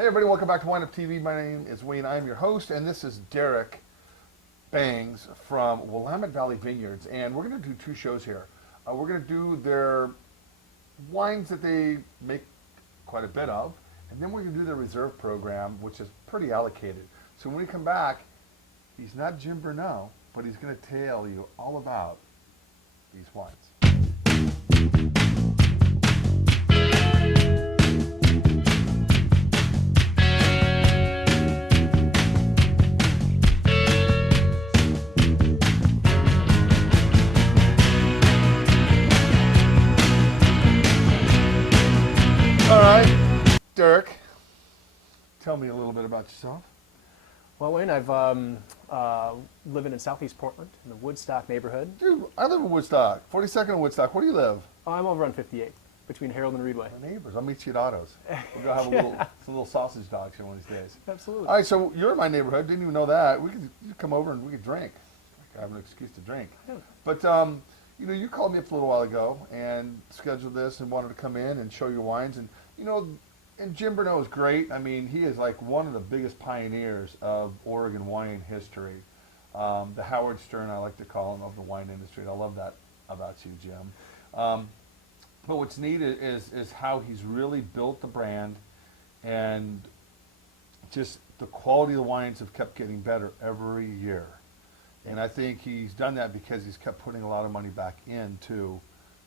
Hey everybody, welcome back to WineupTV. My name is Wayne. I am your host, and this is Derek Bangs from Willamette Valley Vineyards. And we're going to do two shows here. We're going to do their wines that they make quite a bit of, and then we're going to do their reserve program, which is pretty allocated. So when we come back, he's not Jim Bernau, but he's going to tell you all about these wines. All right, Derek, tell me a little bit about yourself. Well, Wayne, I've living in southeast Portland in the Woodstock neighborhood. Dude, I live in Woodstock, 42nd and Woodstock. Where do you live? I'm over on 58, between Harold and Reedway. My neighbors. I'll meet you at Otto's. We'll go have some little sausage dogs here one of these days. Absolutely. All right, so you're in my neighborhood. Didn't even know that. You could come over and we could drink. I have an excuse to drink. Yeah. But you know, you called me up a little while ago and scheduled this and wanted to come in and show your wines. And you know, and Jim Bernau is great. I mean, he is like one of the biggest pioneers of Oregon wine history. The Howard Stern, I like to call him, of the wine industry. And I love that about you, Jim. But what's neat is how he's really built the brand, and just the quality of the wines have kept getting better every year. And I think he's done that because he's kept putting a lot of money back into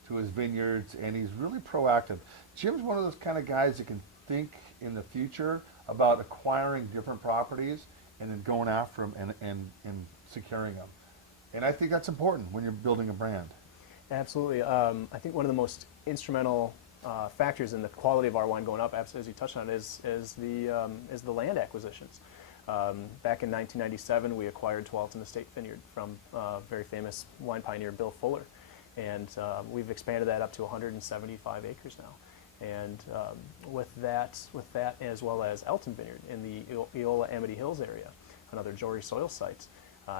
his vineyards, and he's really proactive. Jim's one of those kind of guys that can think in the future about acquiring different properties and then going after them and securing them. And I think that's important when you're building a brand. Absolutely. I think one of the most instrumental factors in the quality of our wine going up, as you touched on, is the land acquisitions. Back in 1997, we acquired Tualatin Estate Vineyard from very famous wine pioneer Bill Fuller, and we've expanded that up to 175 acres now. And with that, as well as Elton Vineyard in the Eola Amity Hills area, another Jory soil site,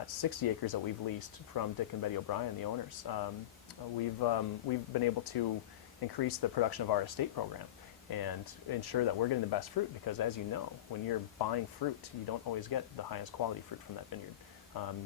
60 acres that we've leased from Dick and Betty O'Brien, the owners. We've been able to increase the production of our estate program and ensure that we're getting the best fruit, because as you know, when you're buying fruit, you don't always get the highest quality fruit from that vineyard.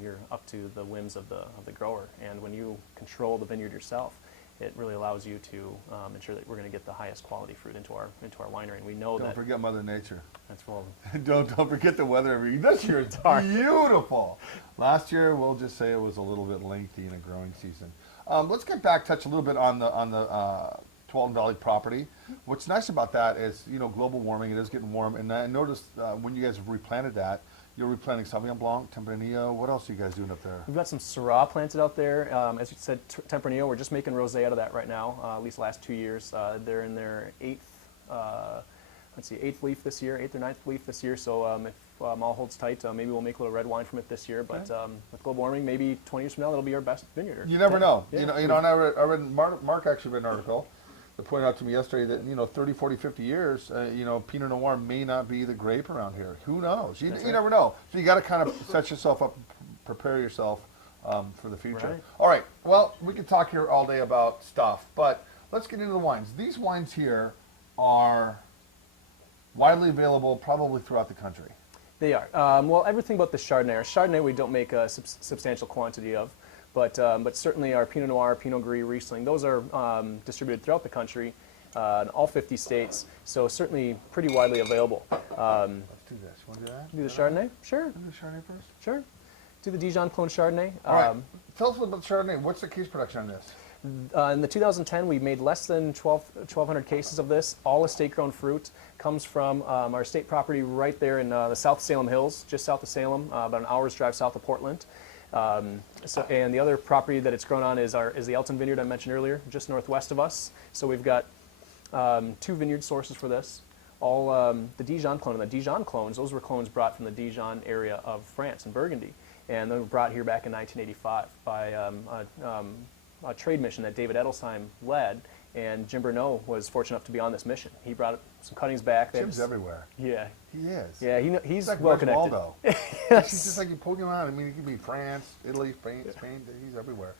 You're up to the whims of the grower, and when you control the vineyard yourself, it really allows you to ensure that we're going to get the highest quality fruit into our winery. And we know Don't forget Mother Nature. That's well. Don't forget the weather. This year it's beautiful. Last year, we'll just say it was a little bit lengthy in a growing season. Let's get back, touch a little bit on the Tualatin Valley property. What's nice about that is, you know, global warming. It is getting warm, and I noticed when you guys have replanted that, you're replanting Sauvignon Blanc, Tempranillo. What else are you guys doing up there? We've got some Syrah planted out there. As you said, Tempranillo. We're just making rosé out of that right now. At least the last 2 years. They're in their eighth leaf this year, 8th or 9th leaf this year. So if all holds tight, maybe we'll make a little red wine from it this year. But with global warming, maybe 20 years from now, that'll be our best vineyard. You never know. Yeah. You know. And I read Mark actually read an article that pointed out to me yesterday that, you know, 30, 40, 50 years, you know, Pinot Noir may not be the grape around here. Who knows? You never know. So you got to kind of set yourself up, prepare yourself for the future. Right. All right. Well, we could talk here all day about stuff, but let's get into the wines. These wines here are widely available probably throughout the country. They are. Well, everything but the Chardonnay. Our Chardonnay we don't make a substantial quantity of, but certainly our Pinot Noir, Pinot Gris, Riesling, those are distributed throughout the country, in all 50 states, so certainly pretty widely available. Let's do this. You want to do that? Do the Chardonnay? Sure. Do the Chardonnay first? Sure. Do the Dijon Clone Chardonnay. All right. Tell us a little about the Chardonnay. What's the case production on this? In the 2010, we made less than 1,200 cases of this. All estate-grown fruit comes from our estate property right there in the South Salem Hills, just south of Salem, about an hour's drive south of Portland. And the other property that it's grown on is the Elton Vineyard I mentioned earlier, just northwest of us. So we've got 2 vineyard sources for this. All the Dijon clone and the Dijon clones, those were clones brought from the Dijon area of France in Burgundy, and they were brought here back in 1985 by a trade mission that David Edelsheim led, and Jim Bernau was fortunate enough to be on this mission. He brought some cuttings back. Jim's everywhere. Yeah. He is. Yeah, he's like well connected. Waldo. Yes. He's just like you poke him out. I mean, he could be France, Italy, Spain. He's everywhere.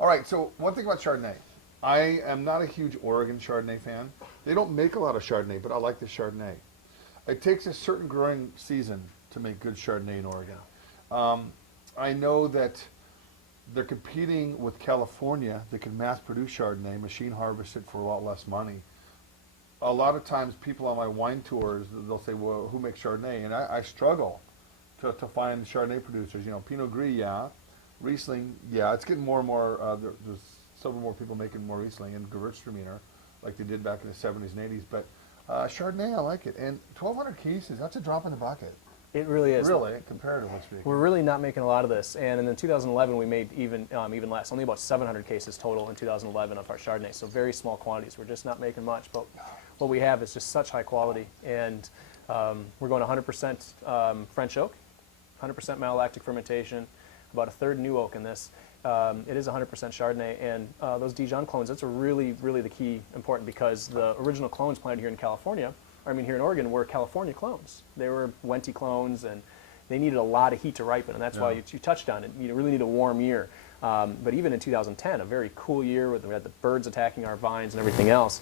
All right, so one thing about Chardonnay. I am not a huge Oregon Chardonnay fan. They don't make a lot of Chardonnay, but I like the Chardonnay. It takes a certain growing season to make good Chardonnay in Oregon. I know that they're competing with California. They can mass produce Chardonnay, machine harvest it for a lot less money. A lot of times people on my wine tours, they'll say, well, who makes Chardonnay? And I struggle to find Chardonnay producers. You know, Pinot Gris, yeah. Riesling, yeah. It's getting more and more, there's several more people making more Riesling and Gewürztraminer like they did back in the 70s and 80s. But Chardonnay, I like it. And 1,200 cases, that's a drop in the bucket. It really is. Really, comparatively speaking. We're really not making a lot of this, and in 2011 we made even less, only about 700 cases total in 2011 of our Chardonnay, so very small quantities. We're just not making much, but what we have is just such high quality, and we're going 100% French oak, 100% malolactic fermentation, about a third new oak in this. It is 100% Chardonnay, and those Dijon clones, that's really the key important, because the original clones planted here in California, here in Oregon, were California clones. They were Wente clones, and they needed a lot of heat to ripen, and that's why you touched on it. You really need a warm year. But even in 2010, a very cool year where we had the birds attacking our vines and everything else,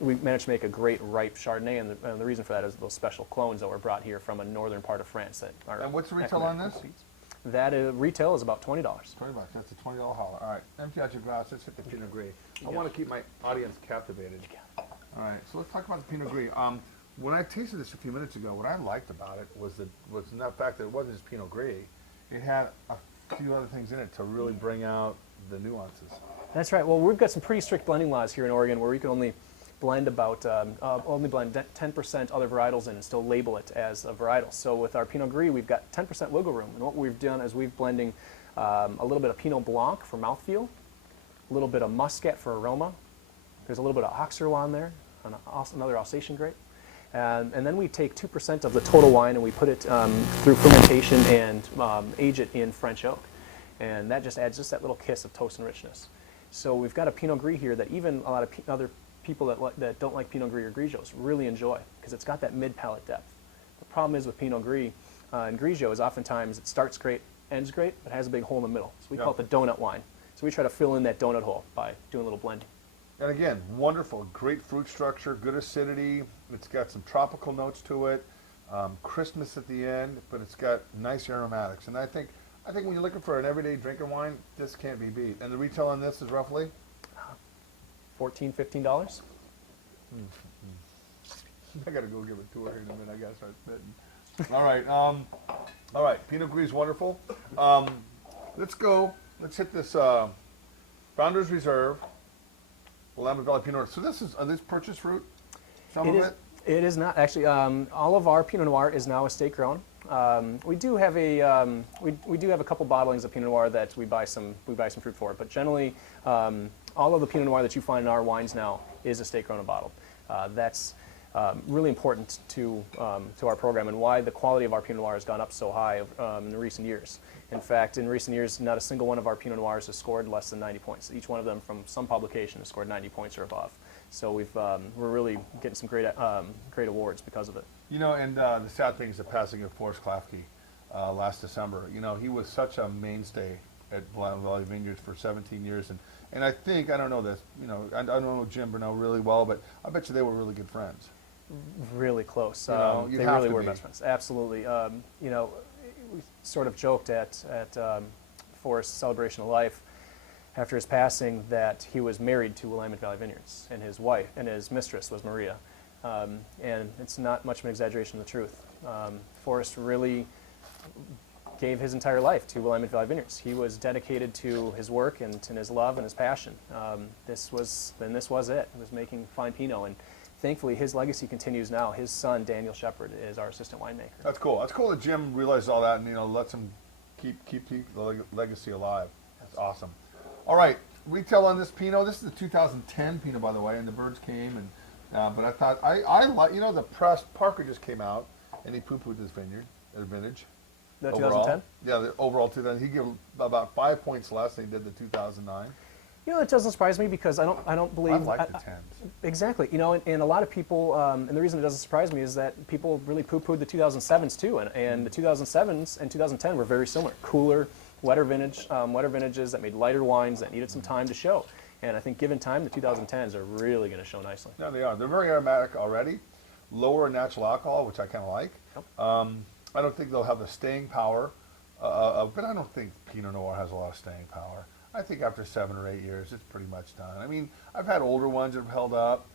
we managed to make a great ripe Chardonnay, and the reason for that is those special clones that were brought here from a northern part of France. That are and what's the retail on this? That retail is about $20. $20. That's a $20 holler. All right, empty out your glass. Let's hit the Pinot Gris. I want to keep my audience captivated. All right, so let's talk about the Pinot Gris. When I tasted this a few minutes ago, what I liked about it was the fact that it wasn't just Pinot Gris. It had a few other things in it to really bring out the nuances. That's right. Well, we've got some pretty strict blending laws here in Oregon where we can only blend about 10% other varietals in and still label it as a varietal. So with our Pinot Gris, we've got 10% wiggle room, and what we've done is we've blending a little bit of Pinot Blanc for mouthfeel, a little bit of Muscat for aroma. There's a little bit of Auxerrois in there, another Alsatian grape. And then we take 2% of the total wine and we put it through fermentation and age it in French oak. And that just adds that little kiss of toast and richness. So we've got a Pinot Gris here that even a lot of other people that don't like Pinot Gris or Grigiots really enjoy, because it's got that mid-palate depth. The problem is with Pinot Gris and Grigio is oftentimes it starts great, ends great, but has a big hole in the middle. So we call it the donut wine. So we try to fill in that donut hole by doing a little blending. And again, wonderful, great fruit structure, good acidity. It's got some tropical notes to it, crispness at the end, but it's got nice aromatics. And I think when you're looking for an everyday drinking wine, this can't be beat. And the retail on this is roughly $14, $15. I gotta go give a tour here in a minute. I gotta start spitting. All right. Pinot Gris is wonderful. Let's go. Let's hit this Founders Reserve. Willamette Valley Pinot Noir. So are this purchase fruit? Some of it? It is not actually. All of our Pinot Noir is now estate grown. We do have a couple bottlings of Pinot Noir that we buy some fruit for, but generally all of the Pinot Noir that you find in our wines now is estate grown and bottled. That's really important to our program, and why the quality of our Pinot Noir has gone up so high in the recent years. In fact, in recent years, not a single one of our Pinot Noirs has scored less than 90 points. Each one of them from some publication has scored 90 points or above. So we're really getting some great awards because of it. You know, and the sad thing is the passing of Forrest Klafke last December. You know, he was such a mainstay at Willamette Valley Vineyards for 17 years, and I think, I don't know this, you know, I don't know Jim Burnell really well, but I bet you they were really good friends. Really close. You know, they really were best friends. Absolutely. You know, we sort of joked at Forrest's celebration of life after his passing that he was married to Willamette Valley Vineyards, and his wife and his mistress was Maria. And it's not much of an exaggeration of the truth. Forrest really gave his entire life to Willamette Valley Vineyards. He was dedicated to his work and to his love and his passion. This was it. He was making fine Pinot, and thankfully his legacy continues now. His son, Daniel Shepard, is our assistant winemaker. That's cool. That's cool that Jim realized all that and, you know, lets him keep the legacy alive. That's awesome. All right, retail on this Pinot. This is the 2010 Pinot, by the way, and the birds came, and but I thought I like, you know, the press. Parker just came out and he poo-pooed this vintage. The overall. 2010? Yeah, the overall 2000. He gave about 5 points less than he did the 2009. You know, it doesn't surprise me because I don't believe. I like the 10s. Exactly. You know, and a lot of people, and the reason it doesn't surprise me is that people really poo-pooed the 2007s too, and the 2007s and 2010 were very similar. Cooler, wetter vintages that made lighter wines that needed some time to show. And I think given time, the 2010s are really going to show nicely. Yeah, they are. They're very aromatic already. lower in natural alcohol, which I kind of like. Yep. I don't think they'll have the staying power, but I don't think Pinot Noir has a lot of staying power. I think after 7 or 8 years, it's pretty much done. I mean, I've had older ones that have held up,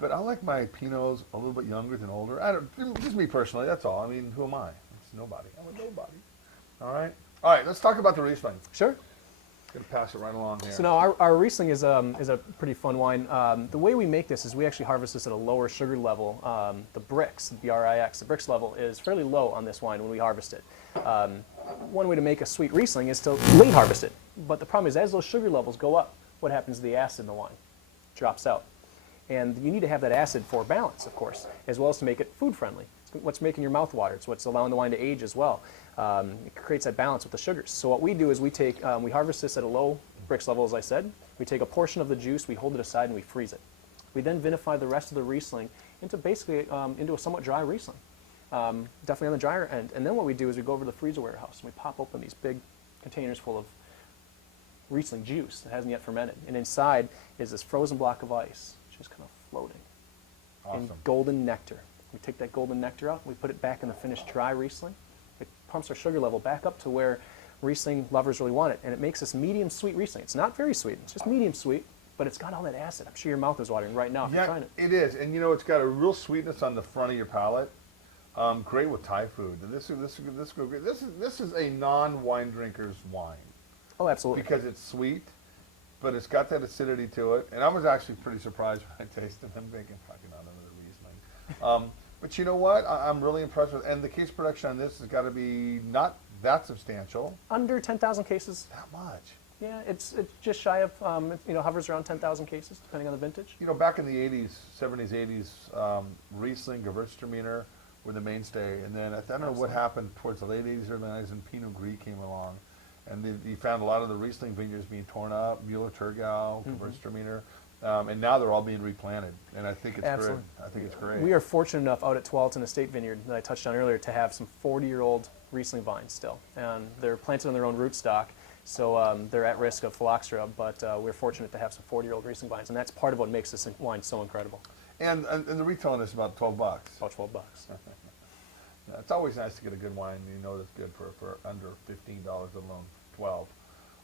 but I like my Pinots a little bit younger than older. I don't, just me personally, that's all. I mean, who am I? It's nobody. I'm a nobody. All right, let's talk about the Riesling. Sure. Gonna pass it right along here. So now our Riesling is a pretty fun wine. The way we make this is we actually harvest this at a lower sugar level. The Brix, B-R-I-X, the Brix level is fairly low on this wine when we harvest it. One way to make a sweet Riesling is to late harvest it. But the problem is as those sugar levels go up, what happens to the acid in the wine? It drops out. And you need to have that acid for balance, of course, as well as to make it food friendly. It's what's making your mouth water. It's what's allowing the wine to age as well. It creates that balance with the sugars. So what we do is we harvest this at a low Brix level, as I said. We take a portion of the juice, we hold it aside, and we freeze it. We then vinify the rest of the Riesling into basically into a somewhat dry Riesling, definitely on the drier end. And then what we do is we go over to the freezer warehouse and we pop open these big containers full of Riesling juice that hasn't yet fermented. And inside is this frozen block of ice, just kind of floating in golden nectar. We take that golden nectar out, we put it back in the finished dry Riesling. It pumps our sugar level back up to where Riesling lovers really want it, and it makes this medium sweet Riesling. It's not very sweet, it's just medium sweet, but it's got all that acid. I'm sure your mouth is watering right now if you're trying it. It is, and you know, it's got a real sweetness on the front of your palate. Great with Thai food. This is a non-wine drinker's wine. Oh, absolutely. Because it's sweet, but it's got that acidity to it. And I was actually pretty surprised when I tasted them, thinking, fucking out another Riesling. But you know what? I'm really impressed with, and the case production on this has got to be not that substantial. Under 10,000 cases. That much. Yeah, it's just shy of, hovers around 10,000 cases, depending on the vintage. You know, back in the 80s, 70s, 80s, Riesling, Gewürztraminer were the mainstay. And then I don't know what happened towards the late 80s, early 90s, and Pinot Gris came along. And you found a lot of the Riesling vineyards being torn up, Müller-Thurgau, Gewürztraminer. And now they're all being replanted, and I think it's Absolutely. great. I think it's great. We are fortunate enough out at Tualatin Estate Vineyard that I touched on earlier to have some 40-year-old Riesling vines still, and they're planted on their own rootstock, so they're at risk of phylloxera. But we're fortunate to have some 40-year-old Riesling vines, and that's part of what makes this wine so incredible. And the retailing is about $12. About $12. Yeah, it's always nice to get a good wine. You know that's good for under $15, let alone 12.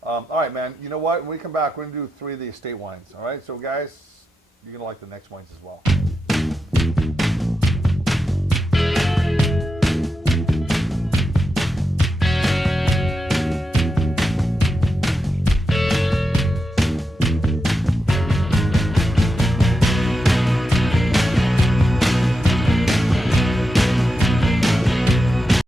All right, man. You know what? When we come back, we're going to do 3 of the estate wines. All right? So, guys, you're going to like the next wines as well.